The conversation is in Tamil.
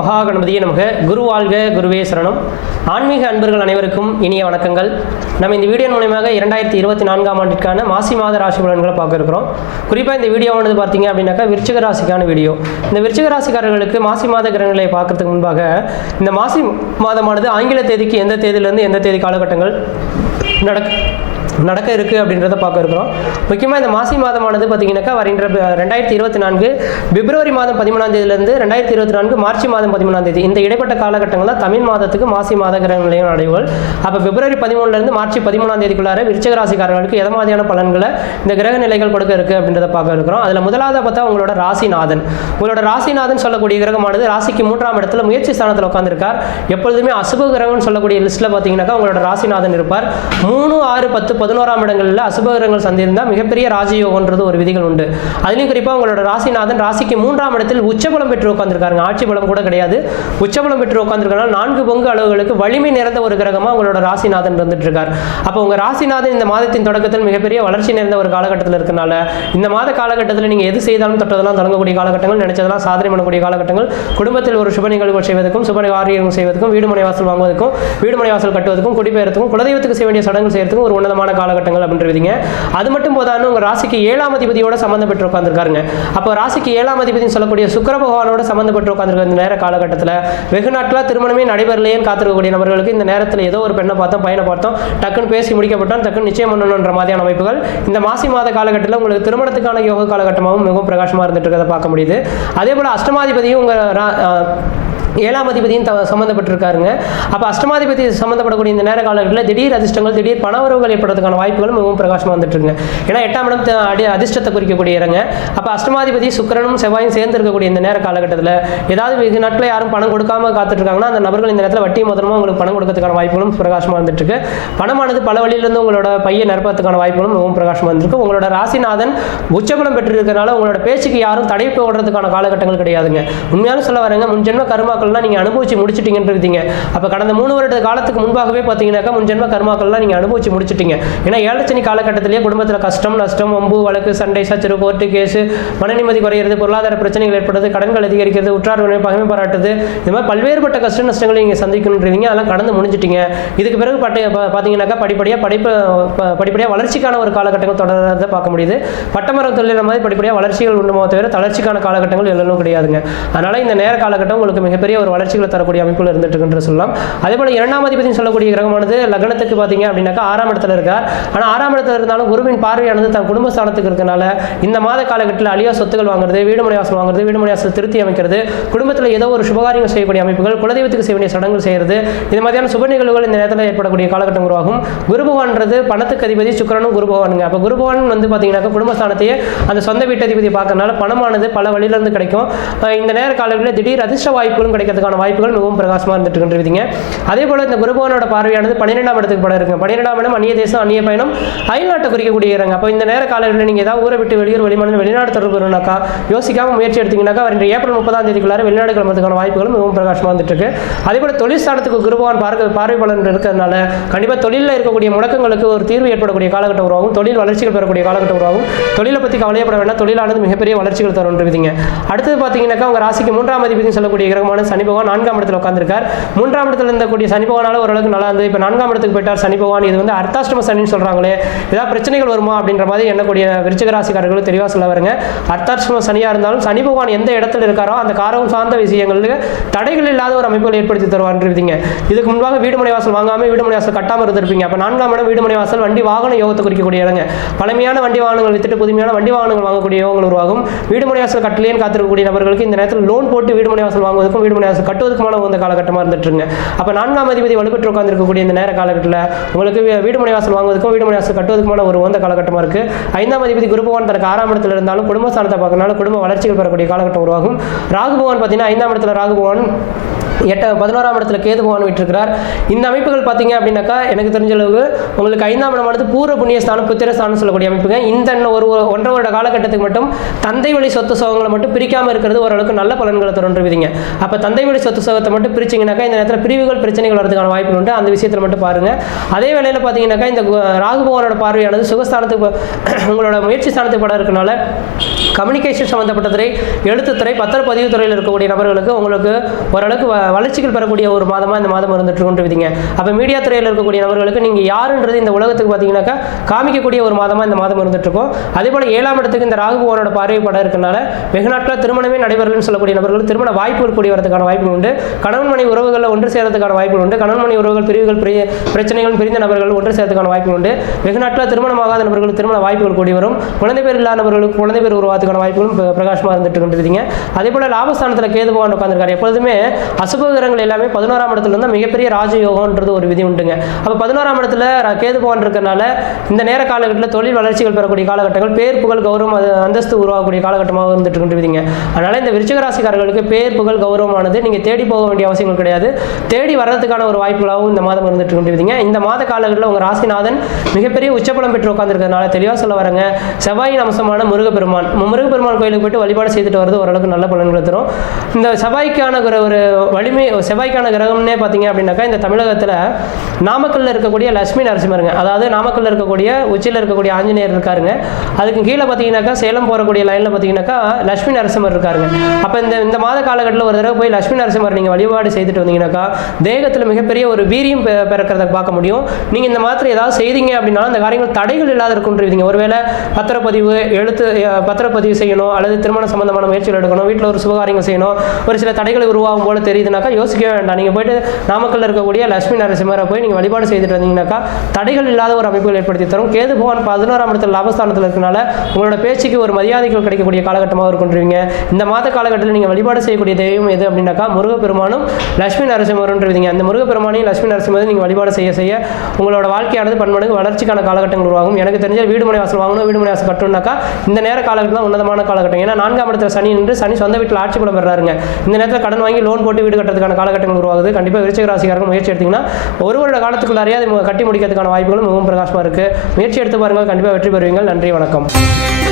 மகா கணபதியே நமக. குரு வாழ்க, குருவே சரணம். ஆன்மீக அன்பர்கள் அனைவருக்கும் இனிய வணக்கங்கள். நம்ம இந்த வீடியோ மூலமாக 2024ஆம் ஆண்டிற்கான மாசி மாத ராசி பலன்களை பார்க்க இருக்கிறோம். குறிப்பாக இந்த வீடியோவானது பார்த்தீங்க அப்படின்னாக்கா விருச்சிக ராசிக்கான வீடியோ. இந்த விருச்சிக ராசிக்காரர்களுக்கு மாசி மாத கிரகங்களை பார்க்கறதுக்கு முன்பாக இந்த மாசி மாதமானது ஆங்கில தேதிக்கு எந்த தேதியிலிருந்து எந்த தேதி காலகட்டங்கள் நடக்க இருக்குது அப்படின்றத பார்க்க இருக்கிறோம். முக்கியமாக இந்த மாசி மாதமானது பார்த்தீங்கன்னாக்கா வருகின்ற 2024 பிப்ரவரி மாதம் 13ஆம் தேதியிலிருந்து 2024 மார்ச் மாதம் 13ஆம் தேதி இந்த இடைப்பட்ட காலகட்டங்கள் தான் தமிழ் மாதத்துக்கு மாசி மாத கிரக நிலையம் அடைவுகள். அப்போ பிப்ரவரி 13லேருந்து மார்ச் 13ஆம் தேதிக்குள்ளார விருச்சிக ராசிக்காரர்களுக்கு எதை மாதிரியான பலன்களை இந்த கிரக நிலைகள் கொடுக்க இருக்குது அப்படின்றத பார்க்க இருக்கிறோம். அதில் முதலாவது பார்த்தா உங்களோட ராசிநாதன். உங்களோட ராசிநாதன் சொல்லக்கூடிய கிரகமானது ராசிக்கு 3ஆம் இடத்துல முயற்சி ஸ்தானத்தில் உட்கார்ந்திருக்கார். எப்பொழுதுமே அசுப கிரகம்னு சொல்லக்கூடிய லிஸ்ட்டில் பார்த்தீங்கன்னாக்கா உங்களோட ராசிநாதன் இருப்பார். 3, 6, 10, 11ஆம் இடங்களில் அசுபகிரகங்கள் சந்திருந்தால் மிகப்பெரிய ராஜயோகன்றது ஒரு விதிகள் உண்டு. அதுலேயும் குறிப்பாக உங்களோட ராசிநாதன் ராசிக்கு 3ஆம் இடத்தில் உச்சபலம் பெற்று உட்காந்துருக்காங்க. ஆட்சி பலம் கூட கிடையாது, உச்சபலம் பெற்று உட்காந்துருக்கனால 4 பங்கு அளவுகளுக்கு வலிமை நிறைந்த ஒரு கிரகமாக உங்களோட ராசிநாதன் இருந்துட்டு இருக்கார். அப்போ உங்கள் ராசிநாதன் இந்த மாதத்தின் தொடக்கத்தில் மிகப்பெரிய வளர்ச்சி நிறைந்த ஒரு காலகட்டத்தில் இருக்கனால இந்த மாத காலகட்டத்தில் நீங்கள் எது செய்தாலும் தொட்டதெல்லாம் தொடங்கக்கூடிய காலகட்டங்கள், நினைச்சதெல்லாம் சாதனை பண்ணக்கூடிய காலகட்டங்கள், குடும்பத்தில் ஒரு சுப நிகழ்வுகள் செய்வதற்கும் சுப காரியங்கள் செய்வதற்கும் வீடு மனை வாசல் வாங்குவதற்கும் வீடு மனை வாசல் கட்டுவதற்கும் குடிபெயர்த்துக்கும் குலதெய்வத்துக்கு செய்ய வேண்டிய சடங்குகள் செய்யறதுக்கும் ஒரு உன்னதமான காலகட்டங்கள் அப்படின்றீங்க. அது மட்டும் போதான்னு உங்க ராசிக்கு 7ஆம் அதிபதியோட சம்பந்தப்பட்டு உட்கார்ந்துருக்காருங்க. அப்போ ராசிக்கு 7ஆம் அதிபதினு சொல்லக்கூடிய சுக்கிர பகவானோட சம்பந்தப்பட்டு உட்கார்ந்துருக்க இந்த நேர காலகட்டத்தில் வெகு நாட்களாக திருமணமே நடைபெறலையேன்னு காத்திருக்கக்கூடிய நபர்களுக்கு இந்த நேரத்தில் ஏதோ ஒரு பெண்ணை பார்த்தோம், பையனை பார்த்தோம், டக்குன்னு பேசி முடிக்கப்பட்டோம், டக்குன்னு நிச்சயம் பண்ணணுன்ற மாதிரியான அமைப்புகள் இந்த மாசி மாத காலகட்டத்தில் உங்களுக்கு திருமணத்துக்கான யோக காலகட்டமாகவும் மிகவும் பிரகாசமாக இருந்துட்டு இருக்கிறத பார்க்க முடியுது. அதே போல அஷ்டமாதிபதியும் உங்க 7ஆம் அதிபதியும் சம்மந்தப்பட்டிருக்காருங்க. அப்போ அஷ்டமாதிபதி சம்மந்தப்படக்கூடிய இந்த நேர காலங்களில் திடீர் அதிர்ஷ்டங்கள், திடீர் பணவரவுகள் ஏற்படுறதுக்கான வாய்ப்புகளும் மிகவும் பிரகாசமாக வந்துட்டுருங்க. ஏன்னா 8ஆம் இடம் அதிர்ஷ்டத்தை குறிக்கக்கூடிய இடங்க. அப்போ அஷ்டமாதிபதி சுக்கிரனும் செவ்வாயும் சேர்ந்து இருக்கக்கூடிய இந்த நேர காலகட்டத்தில் ஏதாவது வெகு நாட்களில் யாரும் பணம் கொடுக்காம காத்துட்ருக்காங்கன்னா அந்த நபர்கள் இந்த நேரத்தில் வட்டி முதலமாக உங்களுக்கு பணம் கொடுக்கறதுக்கான வாய்ப்புகளும் பிரகாசமாக வந்துட்டுருக்கு. பணமானது பல வழியிலிருந்து உங்களோட பையை நிரப்பறதுக்கான வாய்ப்புகளும் மிகவும் பிரகாசமாக வந்துருக்கு. உங்களோட ராசிநாதன் உச்சபலம் பெற்றிருக்கிறனால உங்களோட பேச்சுக்கு யாரும் தடை போடுறதுக்கான காலகட்டங்கள் கிடையாதுங்க. உண்மையான சொல்ல வரங்க, முன்ஜென்ம கர்மாக்கள்லாம் நீங்க அனுபவிச்சு முடிச்சிட்டீங்கன்னு இருக்கீங்க. அப்ப கடந்த 3 வருட காலத்துக்கு முன்பாகவே பாத்தீங்கன்னாக்கா முன்ஜென்ம கர்மாக்கள்லாம் நீங்க அனுபவிச்சு முடிச்சிட்டீங்க. ஏன்னா 7 சனி காலகட்டத்திலேயே குடும்பத்தில் கஷ்டம், நஷ்டம், வம்பு, வழக்கு, சண்டை, சச்சரவு, கோர்ட்டு கேஸ், மன நிம்மதி குறையிறது, பொருளாதார பிரச்சனைகள் ஏற்படுறது, கடன்கள் அதிகரிக்கிறது, உற்றார் பகைமை பாராட்டுது, இது மாதிரி பல்வேறுபட்ட கஷ்ட நஷ்டங்களை நீங்க சந்திக்கணுன்றீங்க. அதெல்லாம் கடந்து முடிஞ்சிட்டீங்க. இதுக்கு பிறகு பாத்தீங்கன்னாக்கா படிப்படியா வளர்ச்சிக்கான ஒரு காலகட்டங்கள் தொடர்றதை பார்க்க முடியுது. பட்டமரம் தொழில் மாதிரி படிப்படியா வளர்ச்சிகள் உண்டுமோ தவிர தளர்ச்சிக்கான காலகட்டங்கள் எல்லாம் கிடையாதுங்க. அதனால இந்த நேர காலகட்டம் உங்களுக்கு மிகப்பெரிய ஒரு வளர்ச்சிகளை தரக்கூடிய அமைப்புகள் இருந்துட்டு இருக்குன்னு சொல்லலாம். அதே போல 2ஆம் அதிபதினு சொல்லக்கூடிய கிரகமானது லக்னத்துக்கு பாத்தீங்க அப்படின்னாக்கா 6ஆம் இடத்துல இருக்கார். ஆனா 6ஆம் இடத்துல இருந்தாலும் குருவின் பார்வையானது தன் குடும்பஸ்தானத்துக்கு இருக்கனால இந்த மாத காலகட்டத்தில் அழியா சொத்துக்கள் வாங்குறது, வீடு மனை வாசல் வாங்குறது, வீடு மனை வாசல் திருத்தி அமைக்கிறது, குடும்பத்தில் ஏதோ ஒரு சுபகாரியங்கள் செய்யக்கூடிய அமைப்புகள், குலதெய்வத்துக்கு செய்ய வேண்டிய சடங்குகள் செய்யறது, இது மாதிரியான சுப நிகழ்வுகள் இந்த நேரத்தில் ஏற்படக்கூடிய காலகட்டம் உருவாகும். குரு பகவான்றது பணத்துக்கு அதிபதி சுக்கிரனும் குரு பகவானுங்க. அப்ப குரு பகவான் வந்து பாத்தீங்கன்னாக்கா குடும்பஸ்தானத்தையே அந்த சொந்த வீட்டு அதிபதி பார்க்கறதுனால பணமானது பல வழியிலிருந்து கிடைக்கும். இந்த நேர காலங்களில் திடீர் அதிர்ஷ்ட வாய்ப்புகளும் கிடைக்கிறதுக்கான வாய்ப்புகள் மிகவும் பிரகாசமாக இருந்துட்டு இருக்கின்றீங்க. அதே போல இந்த குருபவனோட பார்வையானது 12ஆம் இடத்துக்கு பட இருக்கு. 12ஆம் இடம் அந்நிய தேசம், அந்நிய பயணம், அயல்நாட்டை குறிக்கக்கூடிய இடம். அப்போ இந்த நேர காலங்களில் நீங்க ஏதாவது ஊரை விட்டு வெளியூர், வெளிமாநிலம், வெளிநாடு தொடர்பு வரணும்னாக்கா யோசிக்காம முயற்சி எடுத்தீங்கன்னாக்கா வருகிற ஏப்ரல் 30ஆம் தேதிக்குள்ளார வெளிநாடு கிளம்புறதுக்கான வாய்ப்புகளும் மிகவும் பிரகாசமாக வந்துட்டு இருக்கு. அதே போல தொழில் ஸ்தானத்துக்கு குருபவன் பார்வை பலன் இருக்கிறதுனால கண்டிப்பா தொழிலில் இருக்கக்கூடிய முடக்கங்களுக்கு ஒரு தீர்வு ஏற்படக்கூடிய காலகட்டம் உருவாகும். தொழில் வளர்ச்சிகள் பெறக்கூடிய காலகட்டம் உருவாகும். தொழிலை பத்தி கவலையப்பட வேண்டாம், தொழிலானது மிகப்பெரிய வளர்ச்சிகள் தரும் இருக்குதுங்க. அடுத்தது பாத்தீங்கன்னாக்கா உங்க ராசிக்கு 3ஆம் அதிபதினு சொல்லக்கூடிய கிரகமான சனி பகவான் 4ஆம் இடத்துல உட்கார்ந்திருக்கார். 3ஆம் இடத்துல இருந்தக்கூடிய சனி பகவானால ஓரளவுக்கு நல்லா இருந்தது. இப்போ 4ஆம் இடத்துக்கு போயிட்டார் சனி பகவான். இது வந்து அர்த்தாஷ்டம சனின்னு சொல்றாங்களே, ஏதாவது பிரச்சனைகள் வருமா அப்படின்ற மாதிரி எண்ணக்கூடிய விருச்சிக ராசிக்காரர்கள் தெளிவா சொல்ல வருங்க. அர்த்தாஷ்டம சனியா இருந்தாலும் சனி பகவான் எந்த இடத்துல இருக்காரோ அந்த காரம் சார்ந்த விஷயங்களுக்கு தடைகள் இல்லாத ஒரு அமைப்புகள் ஏற்படுத்தி தருவார்ன்றீங்க. இதுக்கு முன்பாக வீடு மனை வாசல் வாங்காம வீடு மனை வாசல் கட்டாம இருந்திருப்பீங்க. அப்ப 4ஆம் இடம் வீடு மனை வாசல் வண்டி வாகன யோகத்தை குறிக்கக்கூடிய இடங்க. பழமையான வண்டி வாகனங்கள் வித்துட்டு புதுமையான வண்டி வாகனங்கள் வாங்கக்கூடிய யோகங்கள் உருவாகும். வீடு மனை வாசல் கட்டலேன்னு காத்திருக்கக்கூடிய நபர்களுக்கு இந்த நேரத்தில் லோன் போட்டு வீடு மனை வாசல் வாங்குவதற்கும் வீடு மனை வாசல் கட்டுவதற்குமான உந்த காலகட்டமாக இருந்துட்டுருங்க. அப்போ 4ஆம் அதிபதி வலுப்பெற்று உட்கார்ந்திருக்கக்கூடிய இந்த நேர காலகட்டத்தில் உங்களுக்கு வீடு மனை வாசல் வாங்குவதற்கும் வீடு மனை வாசல் கட்டுவதற்குமான ஒரு உந்த காலகட்டமாக இருக்கு. 5ஆம் அதிபதி குரு பகவான் தனக்கு 6ஆம் இடத்துல இருந்தாலும் குடும்பஸ்தானத்தை பார்க்கறதுனால குடும்ப வளர்ச்சிகள் பெறக்கூடிய காலகட்டம் உருவாகும். ராகு பகவான் பார்த்தீங்கன்னா 5ஆம் இடத்துல ராகு பகவான் 11ஆம் இடத்துல கேது பகவான் விட்டுருக்கிறார். இந்த அமைப்புகள் பார்த்தீங்க அப்படின்னாக்கா எனக்கு தெரிஞ்ச அளவுக்கு உங்களுக்கு 5ஆம் இடமானது பூர்வ புண்ணியஸ்தானம், புத்திரஸ்தானம் சொல்லக்கூடிய அமைப்புங்க. இந்த ஒரு 1.5 வருட காலகட்டத்துக்கு மட்டும் தந்தை வழி சொத்து சோகங்களை மட்டும் பிரிக்காம இருக்கிறது ஓரளவுக்கு நல்ல பலன்களை தருவிங்க. அப்போ தந்தை வழி சொத்து சோகத்தை மட்டும் பிரிச்சிங்கனாக்கா இந்த நேரத்தில் பிரிவுகள் பிரச்சனைகள் வரதுக்கான வாய்ப்பு உண்டு. அந்த விஷயத்தில் மட்டும் பாருங்க. அதே வேளையில் பார்த்தீங்கன்னாக்கா இந்த ராகு பகவானோட பார்வையானது சுகஸ்தானத்துக்கு உங்களோட முயற்சி ஸ்தானத்துக்கு பட இருக்கனால கம்யூனிகேஷன் சம்மந்தப்பட்ட துறை, எழுத்துத்துறை, பத்திரப்பதிவு துறையில் இருக்கக்கூடிய நபர்களுக்கு உங்களுக்கு ஓரளவுக்கு வளர்ச்சிகள் பெறக்கூடிய ஒரு மாதமாக இந்த மாதம் இருந்துட்டு கொண்டுவிங்க. அப்போ மீடியா துறையில் இருக்கக்கூடிய நபர்களுக்கு நீங்கள் யாருன்றது இந்த உலகத்துக்கு பார்த்தீங்கன்னாக்கா காமிக்கக்கூடிய ஒரு மாதமாக இந்த மாதம் இருந்துட்டு இருக்கும். அதே போல் 7ஆம் இடத்துக்கு இந்த ராகு பகவானோட பார்வை பட இருக்கனால வெகு நாட்களில் திருமணமே நடைபெறலன்னு சொல்லக்கூடிய நபர்கள் திருமண வாய்ப்புகள் கூடி வரதுக்கான வாய்ப்புகள் உண்டு. கணவன் மனைவி உறவுகளில் ஒன்று சேர்றதுக்கான வாய்ப்புகள் உண்டு. கணவன் மனைவி உறவுகள் பிரிவுகள் பிரச்சனைகள் பிரிந்த நபர்கள் ஒன்று சேர்றதுக்கான வாய்ப்புகள் உண்டு. வெகு நாட்களில் திருமணமாகாத நபர்களுக்கு திருமண வாய்ப்புகள் கூடி வரும். குழந்தை பேர் இல்லாத நபர்களுக்கு குழந்தை பேர் உருவாக்குறதுக்கான வாய்ப்புகளும் பிரகாசமாக இருந்துட்டு கொண்டிருக்கீங்க. அதே போல லாபஸ்தானத்தில் கேது பகவான் உட்கார்ந்திருக்காரு. எப்பொழுதுமே அசுபகிரகங்கள் எல்லாமே 11ஆம் இடத்துல இருந்தால் மிகப்பெரிய ராஜயோகம்ன்றது ஒரு விதி உண்டுங்க. அப்போ 11ஆம் இடத்துல கேது பகவான் இருக்கிறனால இந்த நேர காலகட்டத்தில் தொழில் வளர்ச்சிகள் பெறக்கூடிய காலகட்டங்கள், பேர் புகழ் கௌரவம் அந்தஸ்து உருவாகக்கூடிய காலகட்டமாக இருந்துட்டு கொண்டிருக்கீங்க. அதனால இந்த விருச்சிக ராசிக்காரர்களுக்கு பேர் புகழ் கௌரவமானது நீங்கள் தேடி போக வேண்டிய அவசியங்கள் கிடையாது, தேடி வர்றதுக்கான ஒரு வாய்ப்புகளாகவும் இந்த மாதம் இருந்துட்டு கொண்டிருக்கீங்க. இந்த மாத காலகட்டத்தில் உங்கள் ராசிநாதன் மிகப்பெரிய உச்சபலம் பெற்று உட்கார்ந்திருக்கிறதுனால தெளிவாக சொல்ல வரங்க, செவ்வாயின் அம்சமான முருகப்பெருமான் கோயிலுக்கு போயிட்டு வழிபாடு செய்துட்டு வருது ஓரளவுக்கு நல்ல பலன்களை தரும். இந்த செவ்வாய்க்கான ஒரு வலிமை, செவ்வாய்க்கான கிரகம்னே பார்த்தீங்க அப்படின்னாக்கா இந்த தமிழகத்தில் நாமக்கல்ல இருக்கக்கூடிய லட்சுமி நரசிம்மருங்க. அதாவது நாமக்கல்ல இருக்கக்கூடிய உச்சியில் இருக்கக்கூடிய ஆஞ்சநேயர் இருக்காருங்க. அதுக்கு கீழே பார்த்தீங்கன்னாக்கா சேலம் போகக்கூடிய லைனில் பார்த்தீங்கன்னாக்கா லட்சுமி நரசிம்மர் இருக்காருங்க. அப்போ இந்த மாத காலகட்டத்தில் ஒரு தடவை போய் லட்சுமி நரசிம்மர் நீங்கள் வழிபாடு செய்துட்டு வந்தீங்கன்னாக்கா தேகத்தில் மிகப்பெரிய ஒரு வீரியம் பிறக்கிறத பார்க்க முடியும். நீங்கள் இந்த மாதத்தில் ஏதாவது செய்தீங்க அப்படின்னா அந்த காரியங்கள் தடைகள் இல்லாத இருக்குன்றீங்க. ஒருவேளை பத்திரப்பதிவு செய்யணும், அல்லது திருமண சம்பந்தமான முயற்சிகள் எடுக்கணும், வீட்டில் ஒரு சுபகாரியங்கள் செய்யணும், ஒரு சில தடைகள் உருவாகும் போல தெரியுதுனாக்கா யோசிக்கவே வேண்டாம். நீங்கள் போயிட்டு நாமக்கல்ல இருக்கக்கூடிய லட்சுமி நரசிம்மரை போய் நீங்கள் வழிபாடு செய்துட்டு வந்தீங்கன்னாக்கா தடைகள் இல்லாத ஒரு அமைப்புகள் ஏற்படுத்தி தரும். கேது பகவான் 11ஆம் இடத்துல லாபஸ்தானத்தில் இருக்கனால உங்களோட பேச்சுக்கு ஒரு மரியாதைகள் கிடைக்கக்கூடிய காலகட்டமாக இருக்குன்றீங்க. இந்த மாத காலகட்டத்தில் நீங்கள் வழிபாடு செய்யக்கூடிய தெய்வம் எது அப்படின்னாக்கா முருகப்பெருமானும் லட்சுமி நரசிம்மருன்றீங்க. அந்த முருகப்பெருமானையும் லட்சுமி நரசிம்மரும் நீங்கள் வழிபாடு செய்ய உங்களோட வாழ்க்கையானது பன்மடங்கு வளர்ச்சிக்கான காலகட்டங்கள் உருவாகும். எனக்கு தெரிஞ்ச வீடு மனை வாசல் வாங்கணும், வீடு மனை வாசல் கட்டணும்னாக்கா இந்த நேர காலகட்டம் தான் உன்னதமான காலகட்டம். ஏன்னா 4ஆம் இடத்துல சனி நின்று சனி சொந்த வீட்டில் ஆட்சி பலம் பெறாருங்க. இந்த நேரத்தில் கடன் வாங்கி லோன் போட்டு வீடு கட்டுறதுக்கான காலகட்டங்கள் உருவாகுது. கண்டிப்பாக விருச்சிக ராசிக்காரங்க முயற்சி எடுத்தீங்கன்னா ஒரு வருட காலத்துக்குள்ளாரையே அதை கட்டி முடிக்கிறதுக்கான வாய்ப்புகளும் மிகவும் பிரகாசமாக இருக்குது. முயற்சி எடுத்து பாருங்கள், கண்டிப்பாக வெற்றி பெறுவீங்கள். நன்றி, வணக்கம்.